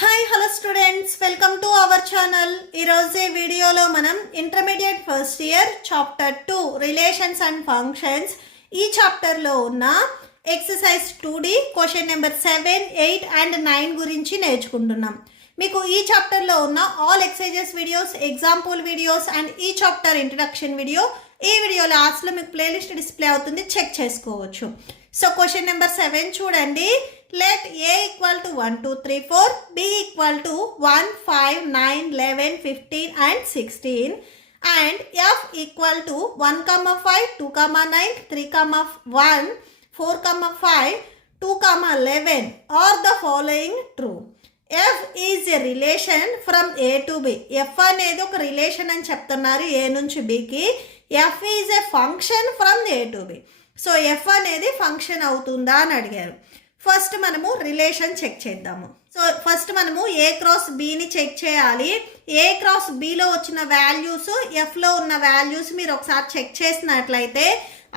Hi hello students, welcome to our channel. ఈరోజు వీడియోలో మనం intermediate first year chapter 2 relations and functions ఈ చాప్టర్లో ఉన్న exercise 2D question number 7, 8 and 9 గురించి నేర్చుకుంటున్నాం. మీకు ఈ చాప్టర్లో ఉన్న all exercises videos, example videos and ఈ చాప్టర్ ఇంట్రడక్షన్ వీడియో ఈ వీడియో లాస్ట్లో మీకు ప్లేలిస్ట్ డిస్ప్లే అవుతుంది, చెక్ చేసుకోవచ్చు. సో క్వశ్చన్ నెంబర్ 7 చూడండి. Let A equal to 1, 2, 3, 4, B equal to 1, 5, 9, 11, 15 and 16 and F equal to 1, 5, 2, 9, 3, 1, 4, 5, 2, 11 are the following true. F is a relation from A to B. F అనేది ఒక relation అని చెప్తున్నారు A నుంచి Bకి. F is a function from A to B. So F అనేది function అవుతుందా అని అడిగారు. First మనము రిలేషన్ చెక్ చేద్దాము. సో ఫస్ట్ మనము ఏ క్రాస్ బిని చెక్ చేయాలి. ఏ క్రాస్ బిలో వచ్చిన వాల్యూస్ ఎఫ్లో ఉన్న వాల్యూస్ మీరు ఒకసారి చెక్ చేసినట్లయితే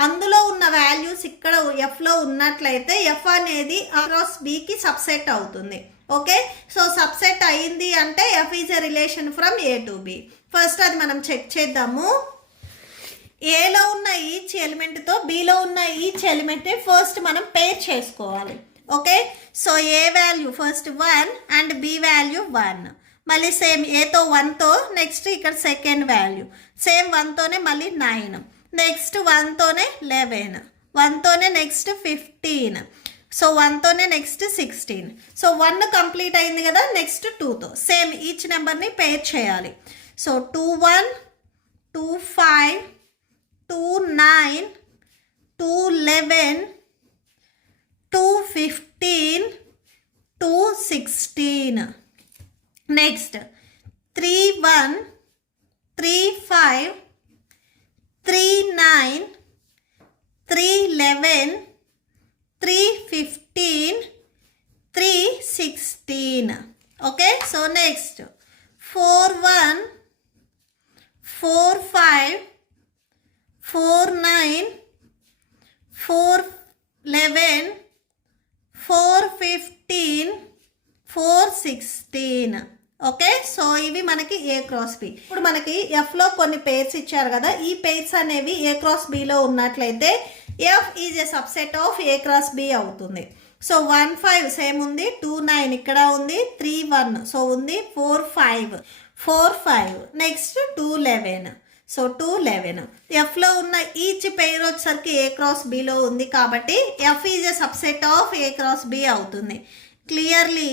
అందులో ఉన్న వాల్యూస్ ఇక్కడ ఎఫ్లో ఉన్నట్లయితే ఎఫ్ అనేది ఆ క్రాస్ బికి సబ్సెట్ అవుతుంది. ఓకే, సో సబ్సెట్ అయింది అంటే F is a relation from A to B. First అది మనం చెక్ చేద్దాము. ఏలో ఉన్న ఈచ్ ఎలిమెంట్తో బిలో ఉన్న ఈచ్ ఎలిమెంట్ని ఫస్ట్ మనం పేర్ చేసుకోవాలి. Okay, so A value first 1 and B value 1, మళ్ళీ సేమ్ ఏతో 1తో నెక్స్ట్ ఇక్కడ సెకండ్ వాల్యూ సేమ్ 1తోనే మళ్ళీ 9, నెక్స్ట్ 1తోనే 11, 1తోనే నెక్స్ట్ 15, సో 1తోనే నెక్స్ట్ 16. సో 1 కంప్లీట్ అయింది కదా, నెక్స్ట్ 2తో సేమ్ ఈచ్ నెంబర్ని పేర్ చేయాలి. So 2 1, 2 5, 2 9, 2 11, 2 15, 2 16. Next 3 1, 3 5, 3 9, 3 11, 3 15, 3 16. Okay, so next 4 1, 4 5, 4 9, 4 11, 4 15, 4 16. Okay, so ఇవి మనకి ఏ క్రాస్ బి. ఇప్పుడు మనకి ఎఫ్లో కొన్ని పేర్స్ ఇచ్చారు కదా, ఈ పేర్స్ అనేవి ఏ క్రాస్ బిలో ఉన్నట్లయితే F is a subset of A cross B అవుతుంది. సో 1 5 సేమ్ ఉంది, 2 9 ఇక్కడ ఉంది, 3 1 సో ఉంది, 4 5 నెక్స్ట్ 2 11, సో 2 11. ఎఫ్లో ఉన్న ఈచ్ పెయిర్ వచ్చేసరికి ఏ క్రాస్ బిలో ఉంది కాబట్టి F is a subset of A cross B అవుతుంది. Clearly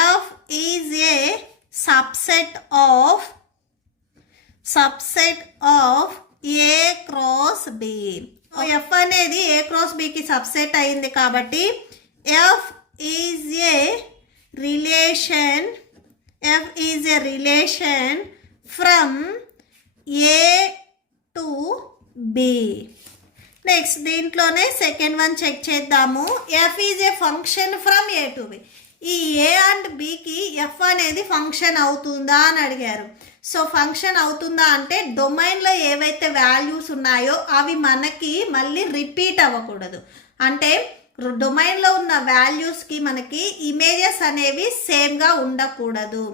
F is a subset of A cross B. F అనేది ఏ క్రాస్ బికి సబ్సెట్ అయింది కాబట్టి F is a relation from A to B. Next దీంట్లోనే second one check చేద్దాము. F is a function from A to B. ఈ A and బికి F అనేది function అవుతుందా అని అడిగారు. సో ఫంక్షన్ అవుతుందా అంటే డొమైన్లో ఏవైతే వాల్యూస్ ఉన్నాయో అవి మనకి మళ్ళీ రిపీట్ అవ్వకూడదు. అంటే డొమైన్లో ఉన్న వాల్యూస్కి మనకి ఇమేజెస్ అనేవి సేమ్గా ఉండకూడదు.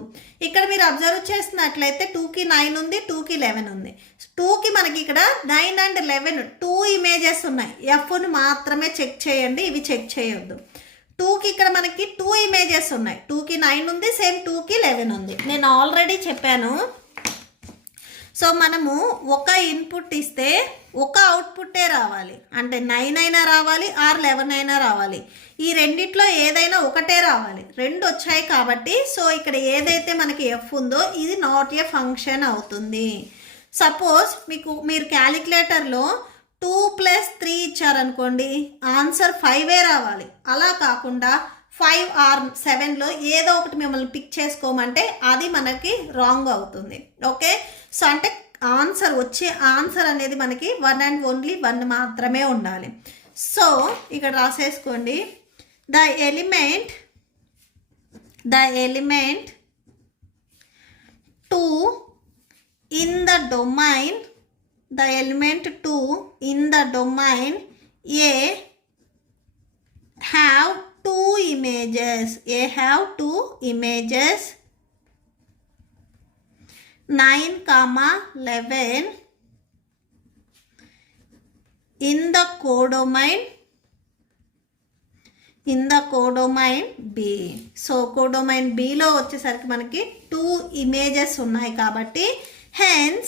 ఇక్కడ మీరు అబ్జర్వ్ చేస్తున్నట్లయితే 2కి 9 ఉంది, 2కి 11 ఉంది. 2కి మనకి ఇక్కడ 9 అండ్ 11 2 ఇమేజెస్ ఉన్నాయి. ఎఫ్ను మాత్రమే చెక్ చేయండి, ఇవి చెక్ చేయొద్దు. 2కి ఇక్కడ మనకి 2 ఇమేజెస్ ఉన్నాయి. 2కి 9 ఉంది, సేమ్ 2కి 11 ఉంది. నేను ఆల్రెడీ చెప్పాను. సో మనము ఒక ఇన్పుట్ ఇస్తే ఒక అవుట్పుట్టే రావాలి. అంటే 9 అయినా రావాలి ఆర్ 11 అయినా రావాలి. ఈ రెండిట్లో ఏదైనా ఒకటే రావాలి. 2 వచ్చాయి కాబట్టి సో ఇక్కడ ఏదైతే మనకి ఎఫ్ ఉందో ఇది నాట్ ఏ ఫంక్షన్ అవుతుంది. సపోజ్ మీరు క్యాలిక్యులేటర్లో 2 + 3 ఇచ్చారనుకోండి, ఆన్సర్ 5 రావాలి. అలా కాకుండా 5 ఆర్ 7లో ఏదో ఒకటి మిమ్మల్ని పిక్ చేసుకోమంటే అది మనకి రాంగ్ అవుతుంది. ఓకే, సో అంటే ఆన్సర్ అనేది మనకి 1 అండ్ ఓన్లీ 1 మాత్రమే ఉండాలి. సో ఇక్కడ రాసేసుకోండి. The element 2 in the domain A have 2 images images. A have 2 images 9, 11 in the codomain B. So codomain Bలో వచ్చేసరికి మనకి 2 ఇమేజెస్ ఉన్నాయి కాబట్టి hence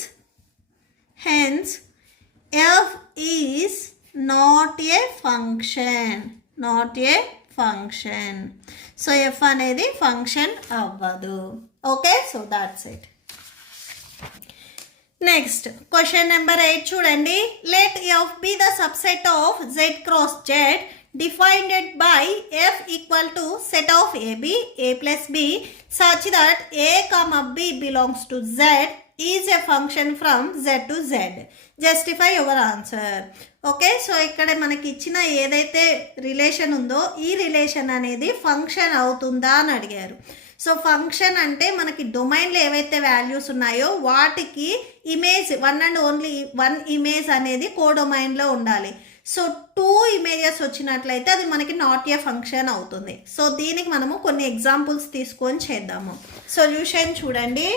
f is not a function. So f అనేది ఫంక్షన్ అవ్వదు. Okay, so that's it. Next question number 8 చూడండి. Let f be the subset of z cross z defined by f equal to set of ab a plus b such that a comma b belongs to z is a function from z to z. Justify your answer. Okay, so ఇక్కడ మనకి ఇచ్చిన ఏదైతే relation ఉందో ఈ relation అనేది function అవుతుందా అని అడిగారు. సో ఫంక్షన్ అంటే మనకి డొమైన్లో ఏవైతే వాల్యూస్ ఉన్నాయో వాటికి image one and only one image అనేది కోడొమైన్లో ఉండాలి. సో 2 ఇమేజెస్ వచ్చినట్లయితే అది మనకి నాట్ ఏ ఫంక్షన్ అవుతుంది. సో దీనికి మనము కొన్ని ఎగ్జాంపుల్స్ తీసుకొని చేద్దాము. సొల్యూషన్ చూడండి.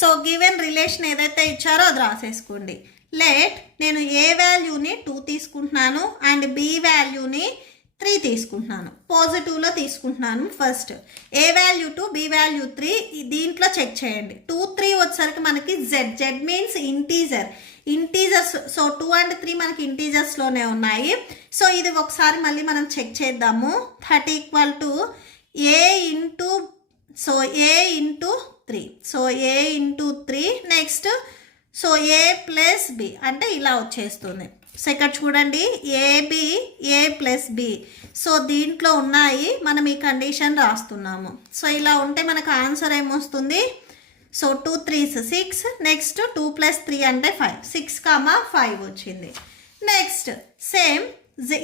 సో గివెన్ రిలేషన్ ఏదైతే ఇచ్చారో అది రాసేసుకోండి. లెట్ నేను ఏ వాల్యూని 2 తీసుకుంటున్నాను అండ్ బి వాల్యూని 3 తీసుకుంటున్నాను. పాజిటివ్లో తీసుకుంటున్నాను. ఫస్ట్ ఏ వాల్యూ 2 బి వాల్యూ 3 దీంట్లో చెక్ చేయండి. 2 3 వచ్చేసరికి మనకి Z means integers. So 2 and 3 మనకి ఇంటీజర్స్లోనే ఉన్నాయి. సో ఇది ఒకసారి మళ్ళీ మనం చెక్ చేద్దాము. 30 = a into into 3. So a into 3 next so a plus b అంటే ఇలా వచ్చేస్తుంది. సో ఇక్కడ చూడండి ఏబి ఏ ప్లస్ బి. సో దీంట్లో ఉన్నాయి, మనం ఈ కండిషన్ రాస్తున్నాము. సో ఇలా ఉంటే మనకు ఆన్సర్ ఏమొస్తుంది? సో 2 3s 6 నెక్స్ట్ 2 + 3 అంటే 5 6, 5 వచ్చింది. నెక్స్ట్ సేమ్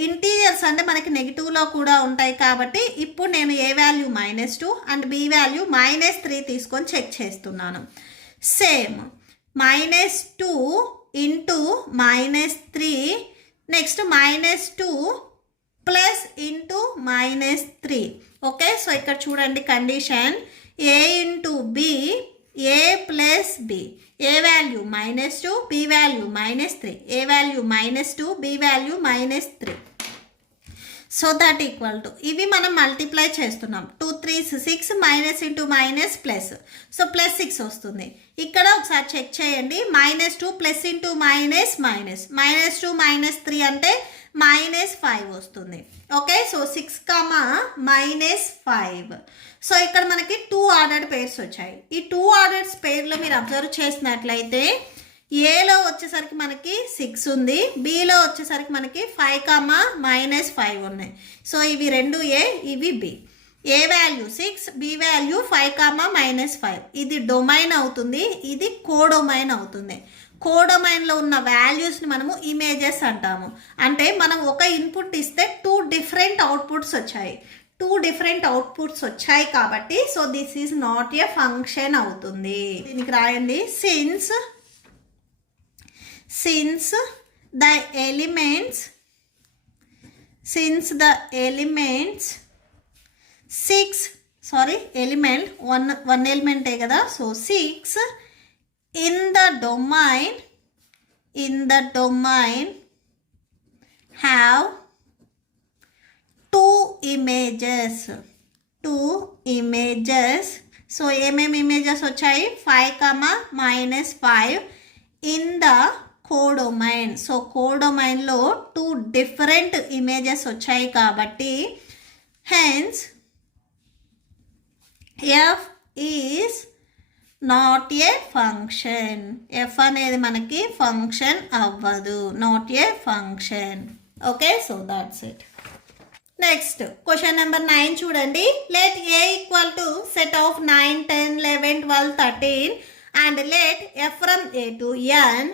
ఇంటీరియర్స్ అంటే మనకి నెగిటివ్లో కూడా ఉంటాయి కాబట్టి ఇప్పుడు నేను A value -2 and B value -3 తీసుకొని చెక్ చేస్తున్నాను. Same -2 into -3 next -2 plus into -3. Okay, so ఇక్కడ చూడండి condition A into B A plus B. A value -2 B value -3 A value -2 B value -3. So that equal to ఇవి మనం multiply చేస్తున్నాం. 2 3s 6 minus into minus plus. So +6 వస్తుంది. ఇక్కడ ఒకసారి check చేయండి. -2 plus into minus -2 -3 అంటే -5 వస్తుంది. Okay, so 6, -5. సో ఇక్కడ మనకి 2 ఆర్డర్డ్ పేర్స్ వచ్చాయి. ఈ 2 ఆర్డర్స్ పేర్లో మీరు అబ్జర్వ్ చేసినట్లయితే ఏలో వచ్చేసరికి మనకి 6 ఉంది, బిలో వచ్చేసరికి మనకి 5, -5 ఉన్నాయి. సో ఇవి 2 ఏ ఇవి B. A value 6 B value 5, -5. ఇది డొమైన్ అవుతుంది, ఇది కోడొమైన్ అవుతుంది. కోడొమైన్లో ఉన్న వాల్యూస్ని మనము ఇమేజెస్ అంటాము. అంటే మనం ఒక ఇన్పుట్ ఇస్తే 2 డిఫరెంట్ అవుట్పుట్స్ వచ్చాయి. 2 డిఫరెంట్ అవుట్పుట్స్ వచ్చాయి కాబట్టి so this is not a function అవుతుంది. దీనికి రాయండి. Since the elements 6 element one element కదా. So 6 in the domain have 2 images. So ఏమేమి ఇమేజెస్ వచ్చాయి? 5, -5 in the కోడొమైన్. సో కోడొమైన్లో 2 డిఫరెంట్ ఇమేజెస్ వచ్చాయి కాబట్టి hence F is not a function. ఎఫ్ అనేది మనకి ఫంక్షన్ అవ్వదు, not a function. Okay, so that's it. Next question number 9 చూడండి. Let A equal to set of 9 10 11 12 13 and let f from a to n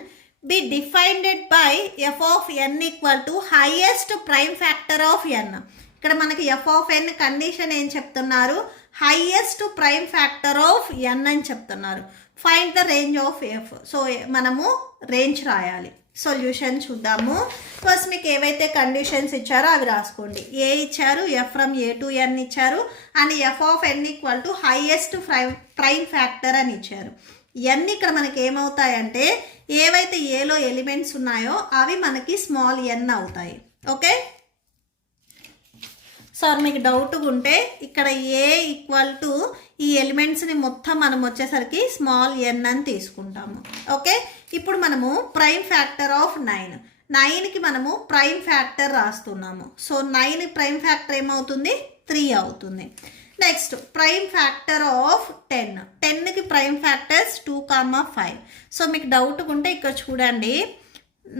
be defined by f of n equal to highest prime factor of n. ఇక్కడ మనకి f of n condition ఏం చెప్తున్నారు? Highest prime factor of n అని చెప్తున్నారు. Find the range of f. So మనము range రాయాలి. Solution చూద్దాము. First మీకు ఏవైతే కండిషన్స్ ఇచ్చారో అవి రాసుకోండి. ఏ ఇచ్చారు, F from A to N ఇచ్చారు, and F of N equal to highest prime factor అని ఇచ్చారు. ఇవన్నీ ఇక్కడ మనకి ఏమవుతాయంటే ఏవైతే ఏలో ఎలిమెంట్స్ ఉన్నాయో అవి మనకి స్మాల్ ఎన్ అవుతాయి. ఓకే, సార్ మీకు డౌట్గా ఉంటే ఇక్కడ ఏ ఈక్వల్ టు ఈ ఎలిమెంట్స్ని మొత్తం మనం వచ్చేసరికి స్మాల్ ఎన్ అని తీసుకుంటాము. ఓకే, ఇప్పుడు మనము ప్రైమ్ ఫ్యాక్టర్ ఆఫ్ 9కి మనము ప్రైమ్ ఫ్యాక్టర్ రాస్తున్నాము. సో 9 ప్రైమ్ ఫ్యాక్టర్ ఏమవుతుంది, 3 అవుతుంది. నెక్స్ట్ ప్రైమ్ ఫ్యాక్టర్ ఆఫ్ 10కి ప్రైమ్ ఫ్యాక్టర్స్ 2, 5. సో మీకు డౌట్గా ఉంటే ఇక్కడ చూడండి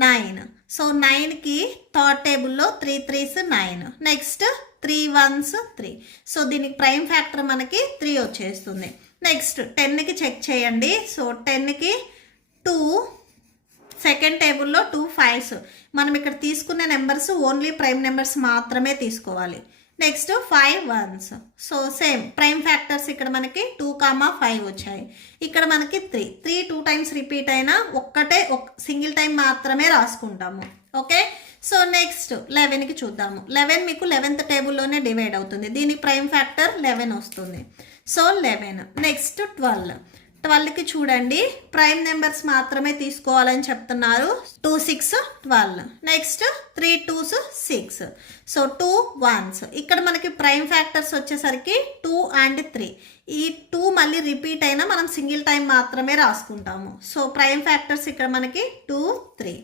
9. సో 9కి థర్డ్ టేబుల్లో 3 3s 9. Next 3 1s 3. సో దీనికి ప్రైమ్ ఫ్యాక్టర్ మనకి 3 వచ్చేస్తుంది. నెక్స్ట్ 10కి చెక్ చేయండి. సో 10కి 2, సెకండ్ టేబుల్లో 2 5s. మనం ఇక్కడ తీసుకునే నెంబర్స్ ఓన్లీ ప్రైమ్ నెంబర్స్ మాత్రమే తీసుకోవాలి. Next 5 1s. So same prime factors ఇక్కడ మనకి 2, 5 వచ్చాయి. ఇక్కడ మనకి 3 2 టైమ్స్ రిపీట్ అయినా సింగిల్ టైం మాత్రమే రాసుకుంటాము. ఓకే, సో నెక్స్ట్ 11కి చూద్దాము. 11 మీకు 11th టేబుల్లోనే డివైడ్ అవుతుంది. దీని ప్రైమ్ ఫ్యాక్టర్ 11 వస్తుంది. సో 11. నెక్స్ట్ 12కి చూడండి ప్రైమ్ నెంబర్స్ మాత్రమే తీసుకోవాలని చెప్తున్నారు. 2 6 12. Next 3 2s 6. So 2 1s. ఇక్కడ మనకి ప్రైమ్ ఫ్యాక్టర్స్ వచ్చేసరికి 2 and 3. ఈ 2 మళ్ళీ రిపీట్ అయినా మనం సింగిల్ టైం మాత్రమే రాసుకుంటాము. సో ప్రైమ్ ఫ్యాక్టర్స్ ఇక్కడ మనకి 2 3.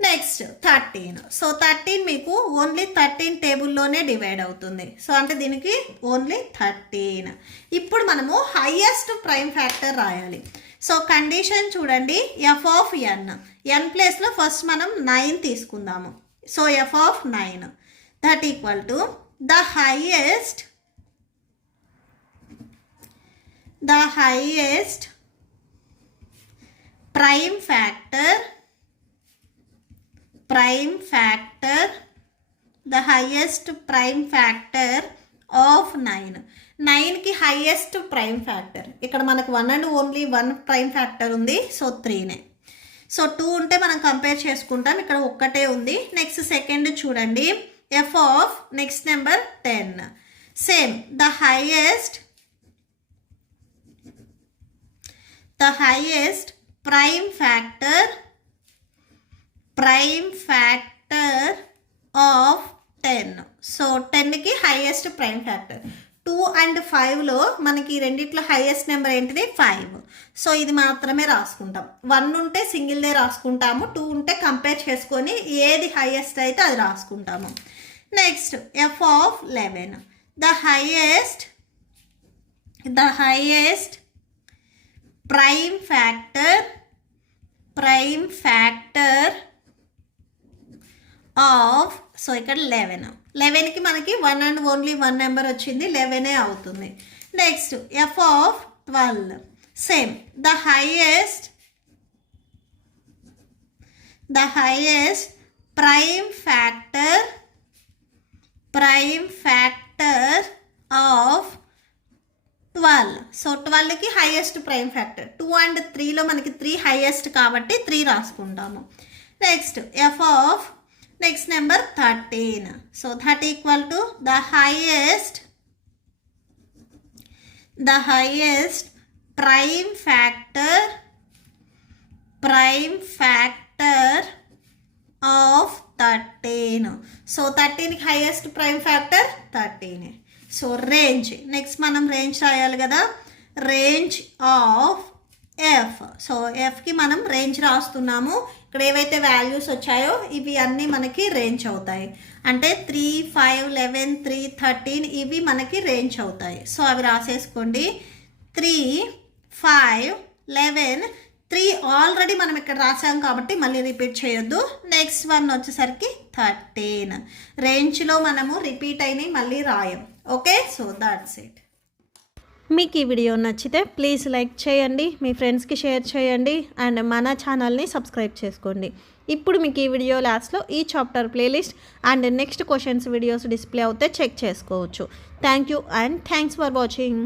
నెక్స్ట్ 13. సో 13 మీకు ఓన్లీ 13 టేబుల్లోనే డివైడ్ అవుతుంది. సో అంటే దీనికి ఓన్లీ 13. ఇప్పుడు మనము హైయెస్ట్ ప్రైమ్ ఫ్యాక్టర్ రాయాలి. సో కండిషన్ చూడండి, ఎఫ్ ఆఫ్ ఎన్ ప్లేస్లో ఫస్ట్ మనం 9 తీసుకుందాము. So F of 9 that equal to the highest prime factor the highest prime factor of 9. 9కి హైయెస్ట్ ప్రైమ్ ఫ్యాక్టర్ ఇక్కడ మనకు 1 and ఓన్లీ 1 ప్రైమ్ ఫ్యాక్టర్ ఉంది. సో 3నే. సో 2 ఉంటే మనం కంపేర్ చేసుకుంటాం. ఇక్కడ ఒక్కటే ఉంది. నెక్స్ట్ సెకండ్ చూడండి, F of next number 10. Same the highest prime factor of 10. So 10కి హైయెస్ట్ ప్రైమ్ ఫ్యాక్టర్. 2 and 5లో మనకి రెండిట్లో హైయెస్ట్ నెంబర్ ఏంటిది 5. సో ఇది మాత్రమే రాసుకుంటాం. 1 ఉంటే సింగిల్దే రాసుకుంటాము. 2 ఉంటే కంపేర్ చేసుకొని ఏది హైయెస్ట్ అయితే అది రాసుకుంటాము. Next F of 11. The highest prime factor of, so ఇక్కడ 11కి మనకి 1 and ఓన్లీ 1 నెంబర్ వచ్చింది, 11 అవుతుంది. Next F of 12. Same the highest prime factor of 12. So 12కి హైయెస్ట్ ప్రైమ్ ఫ్యాక్టర్. 2 and 3లో మనకి 3 హైయెస్ట్ కాబట్టి 3 రాసుకుంటాము. Next F of next number 13. So that equal to the highest prime factor of 13. So 13కి highest prime factor 13. So range, next మనం range రాయాలి కదా. Range of F. So ఎఫ్కి మనం రేంజ్ రాస్తున్నాము. ఇక్కడ ఏవైతే వాల్యూస్ వచ్చాయో ఇవి అన్నీ మనకి రేంజ్ అవుతాయి. అంటే 3 5 11 3 13 ఇవి మనకి రేంజ్ అవుతాయి. సో అవి రాసేసుకోండి. 3 5 11 3 ఆల్రెడీ మనం ఇక్కడ రాసాం కాబట్టి మళ్ళీ రిపీట్ చేయొద్దు. నెక్స్ట్ వన్ వచ్చేసరికి 13. రేంజ్లో మనము రిపీట్ అయినవి మళ్ళీ రాయం. Okay, so that's it. మీకు ఈ వీడియో నచ్చితే ప్లీజ్ లైక్ చేయండి, మీ ఫ్రెండ్స్కి షేర్ చేయండి, అండ్ మన ఛానల్ని సబ్స్క్రైబ్ చేసుకోండి. ఇప్పుడు మీకు ఈ వీడియో లాస్ట్లో ఈ chapter playlist and next questions videos display అవుతే చెక్ చేసుకోవచ్చు. Thank you and thanks for watching.